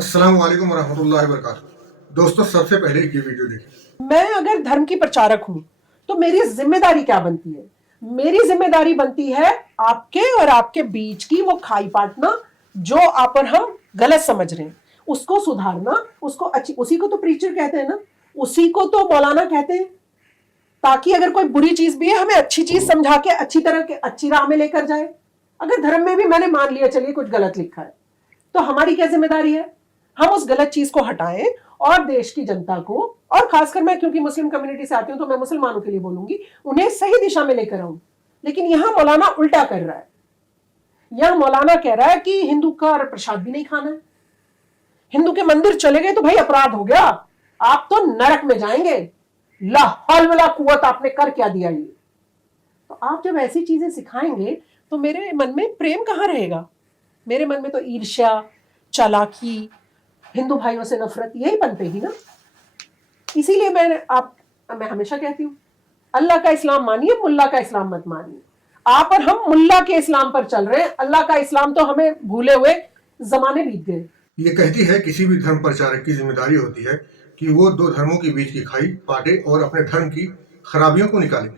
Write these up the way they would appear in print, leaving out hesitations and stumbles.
अस्सलाम वालेकुम वरहमतुल्लाहि वबरकातुहू। दोस्तों, सबसे पहले ये वीडियो देखिए। मैं अगर धर्म की प्रचारक हूं तो मेरी जिम्मेदारी क्या बनती है? मेरी जिम्मेदारी बनती है आपके और आपके बीच की वो खाई पाटना जो आप और हम गलत समझ रहे हैं, उसको सुधारना, उसको अच्छी, उसी को तो प्रीचर कहते हैं ना, उसी को तो मौलाना कहते हैं, ताकि अगर कोई बुरी चीज भी है हमें अच्छी चीज समझा के अच्छी तरह के अच्छी राह में लेकर जाए। अगर धर्म में भी मैंने मान लिया चलिए कुछ गलत लिखा है, तो हमारी क्या जिम्मेदारी है? हम उस गलत चीज को हटाएं और देश की जनता को, और खासकर मैं क्योंकि मुस्लिम कम्युनिटी से आती हूं तो मैं मुसलमानों के लिए बोलूंगी, उन्हें सही दिशा में लेकर आऊं। लेकिन यहां मौलाना उल्टा कर रहा है। यहां मौलाना कह रहा है कि हिंदू का प्रसाद भी नहीं खाना है, हिंदू के मंदिर चले गए तो भाई अपराध हो गया, आप तो नरक में जाएंगे, ला हौल वला कुव्वत, आपने कर क्या दिया ये? तो आप जब ऐसी चीजें सिखाएंगे तो मेरे मन में प्रेम कहां रहेगा? मेरे मन में तो ईर्ष्या, चालाकी, हिंदू भाइयों से नफरत, यही पनपेगी ना। इसीलिए मैं हमेशा कहती हूँ, अल्लाह का इस्लाम मानिए, मुल्ला का इस्लाम मत मानिए। आप और हम मुल्ला के इस्लाम पर चल रहे हैं, अल्लाह का इस्लाम तो हमें भूले हुए जमाने बीत गए। ये कहती है किसी भी धर्म प्रचारक की जिम्मेदारी होती है कि वो दो धर्मों के बीच की खाई पाटे और अपने धर्म की खराबियों को निकाले।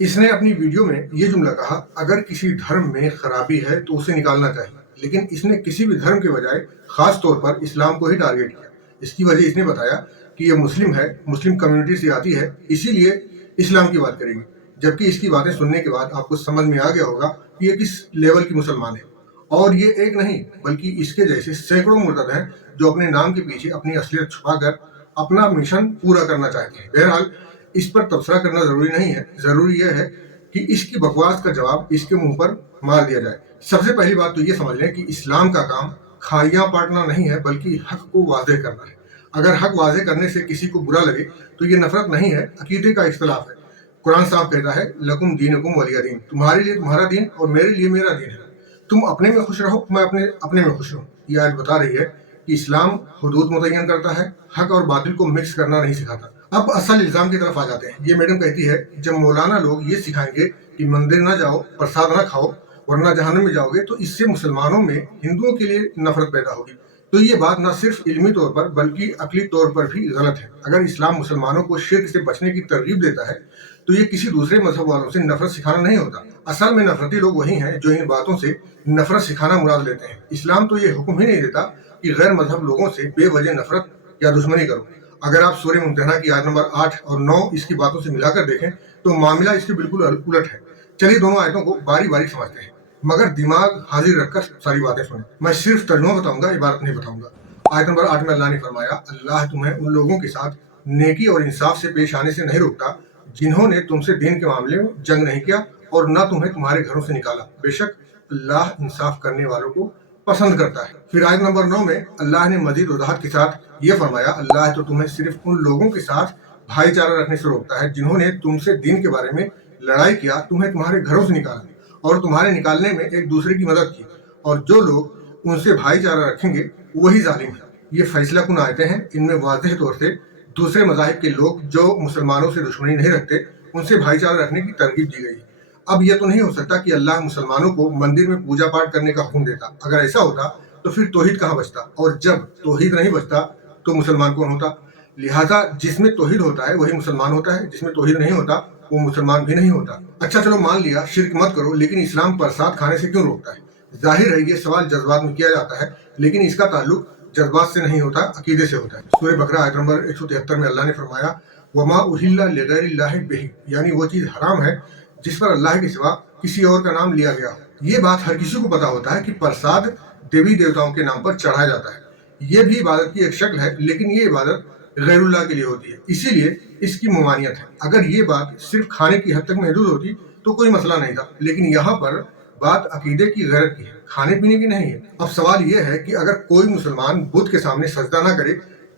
इसने अपनी वीडियो में ये जुमला कहा, अगर किसी धर्म में खराबी है तो उसे निकालना चाहिए, लेकिन इसने किसी भी धर्म के बजाय खास तौर पर इस्लाम को ही टारगेट किया। इसकी वजह इसने बताया कि ये मुस्लिम है, मुस्लिम कम्युनिटी से आती है, इसीलिए इस्लाम की बात करेगी। जबकि इसकी बातें सुनने के बाद आपको समझ में आ गया होगा कि ये किस लेवल की मुसलमान है। और ये एक नहीं बल्कि इसके जैसे सैकड़ों मुर्तद हैं जो अपने नाम के पीछे अपनी असलियत छुपाकर अपना मिशन पूरा करना चाहते हैं। बहरहाल, इस पर तबसरा करना जरूरी नहीं है, जरूरी यह है कि इसकी बकवास का जवाब इसके मुंह पर मार दिया जाए। सबसे पहली बात तो ये समझ लें कि इस्लाम का काम खाइयां पाटना नहीं है, बल्कि हक को वाज़ेह करना है। अगर हक वाज़ेह करने से किसी को बुरा लगे तो ये नफरत नहीं है, अकीदे का इख्तलाफ है। कुरान साहब कहता है, लकुम दीनुकुम वलिया दीन, तुम्हारे लिए तुम्हारा दीन और मेरे लिए मेरा दीन है। तुम अपने में खुश रहो, मैं अपने में खुश रहूं। ये आयत बता रही है कि इस्लाम हुदूद मुतय्यन करता है, हक और बातिल को मिक्स करना नहीं सिखाता। अब असल इल्जाम की तरफ आ जाते हैं। ये मैडम कहती है, जब मौलाना लोग ये सिखाएंगे कि मंदिर ना जाओ, प्रसाद ना खाओ, वरना जहन्नम में जाओगे, तो इससे मुसलमानों में हिंदुओं के लिए नफरत पैदा होगी। तो ये बात न सिर्फ इल्मी तौर पर बल्कि अकली तौर पर भी गलत है। अगर इस्लाम मुसलमानों को शिर्क से बचने की तरगीब देता है तो ये किसी दूसरे मजहब वालों से नफरत सिखाना नहीं होता। असल में नफरती लोग वही हैं जो इन बातों से नफरत सिखाना मुराद लेते हैं। इस्लाम तो ये हुक्म ही नहीं देता कि गैर मजहब लोगों से बेवजह नफरत या दुश्मनी करो। अगर आप सूरह मुम्तहना की आयत नंबर 8 और 9 इसकी बातों से मिलाकर देखें तो मामला इसके बिल्कुल उलट है। चलिए दोनों आयतों को बारी बारी समझते हैं, मगर दिमाग हाजिर रखकर सारी बातें सुने। मैं सिर्फ तर्जुमा बताऊंगा, इबारत नहीं बताऊंगा। आयत नंबर 8 में अल्लाह ने फरमाया, अल्लाह तुम्हें उन लोगों के साथ नेकी और इंसाफ से पेश आने से नहीं रोकता जिन्होंने तुमसे दीन के मामले में जंग नहीं किया और न तुम्हें तुम्हारे घरों से निकाला। बेशक अल्लाह इंसाफ करने वालों को पसंद करता है। फिर आयत नंबर 9 में अल्लाह ने मजीद वजाहत के साथ ये फरमाया, अल्लाह तो तुम्हें सिर्फ उन लोगों के साथ भाईचारा रखने से रोकता है जिन्होंने तुमसे दीन के बारे में लड़ाई किया, तुम्हें तुम्हारे घरों से निकाला और तुम्हारे निकालने में एक दूसरे की मदद की, और जो लोग उनसे भाईचारा रखेंगे वही जालिम है। ये फैसला कुन आयतें हैं। इनमें वाज़ेह तौर से दूसरे मज़ाहिब के लोग जो मुसलमानों से दुश्मनी नहीं रखते उनसे भाईचारा रखने की तरगीब दी गई है। अब यह तो नहीं हो सकता कि अल्लाह मुसलमानों को मंदिर में पूजा पाठ करने का हुक्म देता। अगर ऐसा होता तो फिर तौहीद कहाँ बचता, और जब तौहीद नहीं बचता तो मुसलमान कौन होता? लिहाजा जिसमें तौहीद होता है वही मुसलमान होता है, जिसमें तौहीद नहीं होता वो मुसलमान भी नहीं होता। अच्छा चलो मान लिया शिर्क मत करो, लेकिन इस्लाम प्रसाद खाने से क्यों रोकता है? जाहिर है ये सवाल जज्बात में किया जाता है, लेकिन इसका ताल्लुक जज्बात से नहीं होता, अकीदे से होता है। सूरह बकरा आयत नंबर 173 में अल्लाह ने फरमाया, वमा उहिल्ला लिगैरिल्लाहि बिही, यानी वो चीज़ हराम है जिस पर अल्लाह के सिवा किसी और का नाम लिया गया हो। ये बात हर किसी को पता होता है कि प्रसाद देवी देवताओं के नाम पर चढ़ाया जाता है। ये भी इबादत की एक शक्ल है, लेकिन ये इबादत गैरुल्लाह के लिए होती है, इसीलिए इसकी ममानियत है। अगर ये बात सिर्फ खाने की हद तक महदूद होती तो कोई मसला नहीं था, लेकिन यहाँ पर बात अकीदे की गैरत की है, खाने पीने की नहीं है। अब सवाल यह है कि अगर कोई मुसलमान बुत के सामने सजदा ना करे,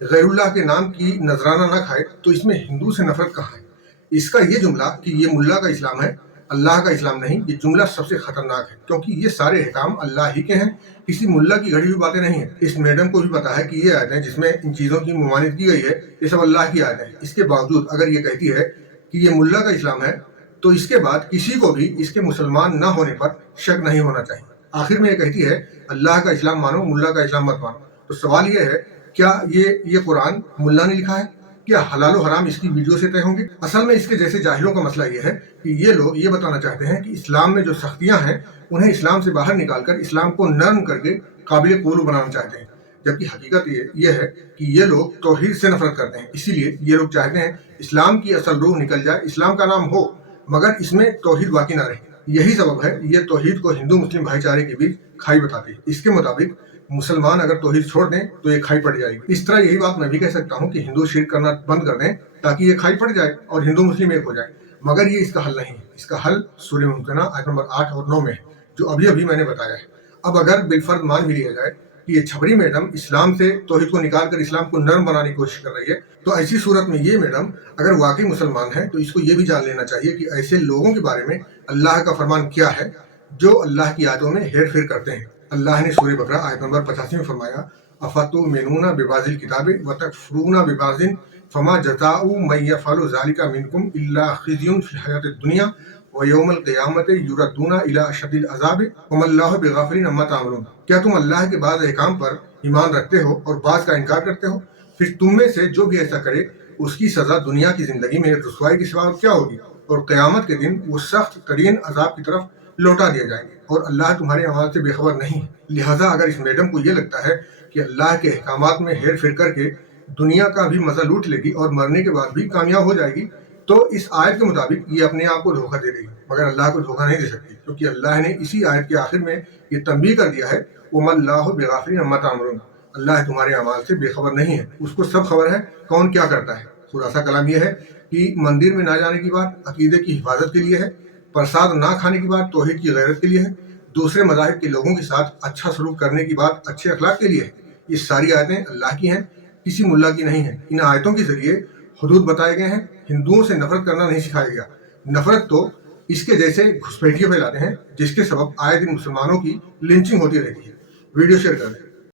गैरुल्लाह के नाम की नजराना ना खाए, तो इसमें हिंदू से नफरत कहाँ है? इसका ये जुमला कि ये मुल्ला का इस्लाम है, अल्लाह का इस्लाम नहीं, ये जुमला सबसे खतरनाक है, क्योंकि ये सारे अहकाम अल्लाह ही के हैं, किसी मुल्ला की घड़ी हुई बातें नहीं है। इस मैडम को भी पता है कि ये आयतें जिसमें इन चीज़ों की ममानियत की गई है ये सब अल्लाह की आयतें हैं। इसके बावजूद अगर ये कहती है कि ये मुल्ला का इस्लाम है, तो इसके बाद किसी को भी इसके मुसलमान न होने पर शक नहीं होना चाहिए। आखिर में ये कहती है, अल्लाह का इस्लाम मानो, मुल्ला का इस्लाम मत मानो। تو سوال یہ ہے کیا یہ قرآن ملا نے لکھا ہے؟ کیا حلال و حرام اس کی ویڈیو سے طے ہوں گے؟ اصل میں اس کے جیسے جاہلوں کا مسئلہ یہ ہے کہ یہ لوگ یہ بتانا چاہتے ہیں کہ اسلام میں جو سختیاں ہیں انہیں اسلام سے باہر نکال کر اسلام کو نرم کر کے قابل قبول بنانا چاہتے ہیں، جبکہ حقیقت یہ ہے کہ یہ لوگ توحید سے نفرت کرتے ہیں، اسی لیے یہ لوگ چاہتے ہیں اسلام کی اصل روح نکل جائے، اسلام کا نام ہو مگر اس میں توحید باقی نہ رہے۔ یہی سبب ہے یہ توحید کو ہندو مسلم بھائی چارے کے بیچ کھائی بتاتی ہے۔ اس کے مطابق مسلمان اگر توحید چھوڑ دیں تو یہ کھائی پڑ جائے گی۔ اس طرح یہی بات میں بھی کہہ سکتا ہوں کہ ہندو شرک کرنا بند کر دیں تاکہ یہ کھائی پڑ جائے اور ہندو مسلم ایک ہو جائے، مگر یہ اس کا حل نہیں ہے۔ اس کا حل سورہ ممتنع آیت نمبر 8 اور 9 میں ہے، جو ابھی میں نے بتایا ہے۔ اب اگر بالفرض مان بھی لیا جائے کہ یہ چھپری میڈم اسلام سے توحید کو نکال کر اسلام کو نرم بنانے کی کوشش کر رہی ہے، تو ایسی صورت میں یہ میڈم اگر واقعی مسلمان ہے تو اس کو یہ بھی جان لینا چاہیے کہ ایسے لوگوں کے بارے میں اللہ کا فرمان کیا ہے جو اللہ کی آیتوں میں ہیر پھیر کرتے ہیں۔ اللہ نے سورہ بقرہ آیت نمبر 85 میں فرمایا افتؤمنون ببعض الکتاب وتکفرون ببعض فما جزاء من یفعل ذلک منکم الا خزی فی الحیاۃ الدنیا ویوم القیامت یردون الی اشد العذاب وما اللہ بغافل عما تعملون۔ کیا تم اللہ کے بعض احکام پر ایمان رکھتے ہو اور بعض کا انکار کرتے ہو؟ پھر تم میں سے جو بھی ایسا کرے اس کی سزا دنیا کی زندگی میں رسوائی کے سوا کیا ہوگی، اور قیامت کے دن وہ سخت ترین عذاب کی طرف لوٹا دیا جائے گا، اور اللہ تمہارے اعمال سے بے خبر نہیں ہے۔ لہٰذا اگر اس میڈم کو یہ لگتا ہے کہ اللہ کے احکامات میں ہیر پھیر کر کے دنیا کا بھی مزہ لوٹ لے گی اور مرنے کے بعد بھی کامیاب ہو جائے گی، تو اس آیت کے مطابق یہ اپنے آپ کو دھوکہ دے رہی ہے، مگر اللہ کو دھوکہ نہیں دے سکتی، کیونکہ اللہ نے اسی آیت کے آخر میں یہ تنبیہ کر دیا ہے وَمَا اللَّهُ بِغَافِلٍ عَمَّا تَعْمَلُونَ۔ اللہ تمہارے اعمال سے بے خبر نہیں ہے، اس کو سب خبر ہے کون کیا کرتا ہے۔ خلاصہ کلام یہ ہے کہ مندر میں نہ جانے کی بات عقیدے کی حفاظت کے لیے ہے، پرساد نہ کھانے کی بات توحید کی غیرت کے لیے ہے، دوسرے مذاہب کے لوگوں کے ساتھ اچھا سلوک کرنے کی بات اچھے اخلاق کے لیے ہے۔ یہ ساری آیتیں اللہ کی ہیں، کسی ملا کی نہیں ہیں۔ ان آیتوں کے ذریعے حدود بتائے گئے ہیں، ہندوؤں سے نفرت کرنا نہیں سکھایا گیا۔ نفرت تو اس کے جیسے گھسپیٹیاں پھیلاتے ہیں جس کے سبب آئے دن مسلمانوں کی لنچنگ ہوتی رہتی ہے۔ ویڈیو شیئر کر دیں۔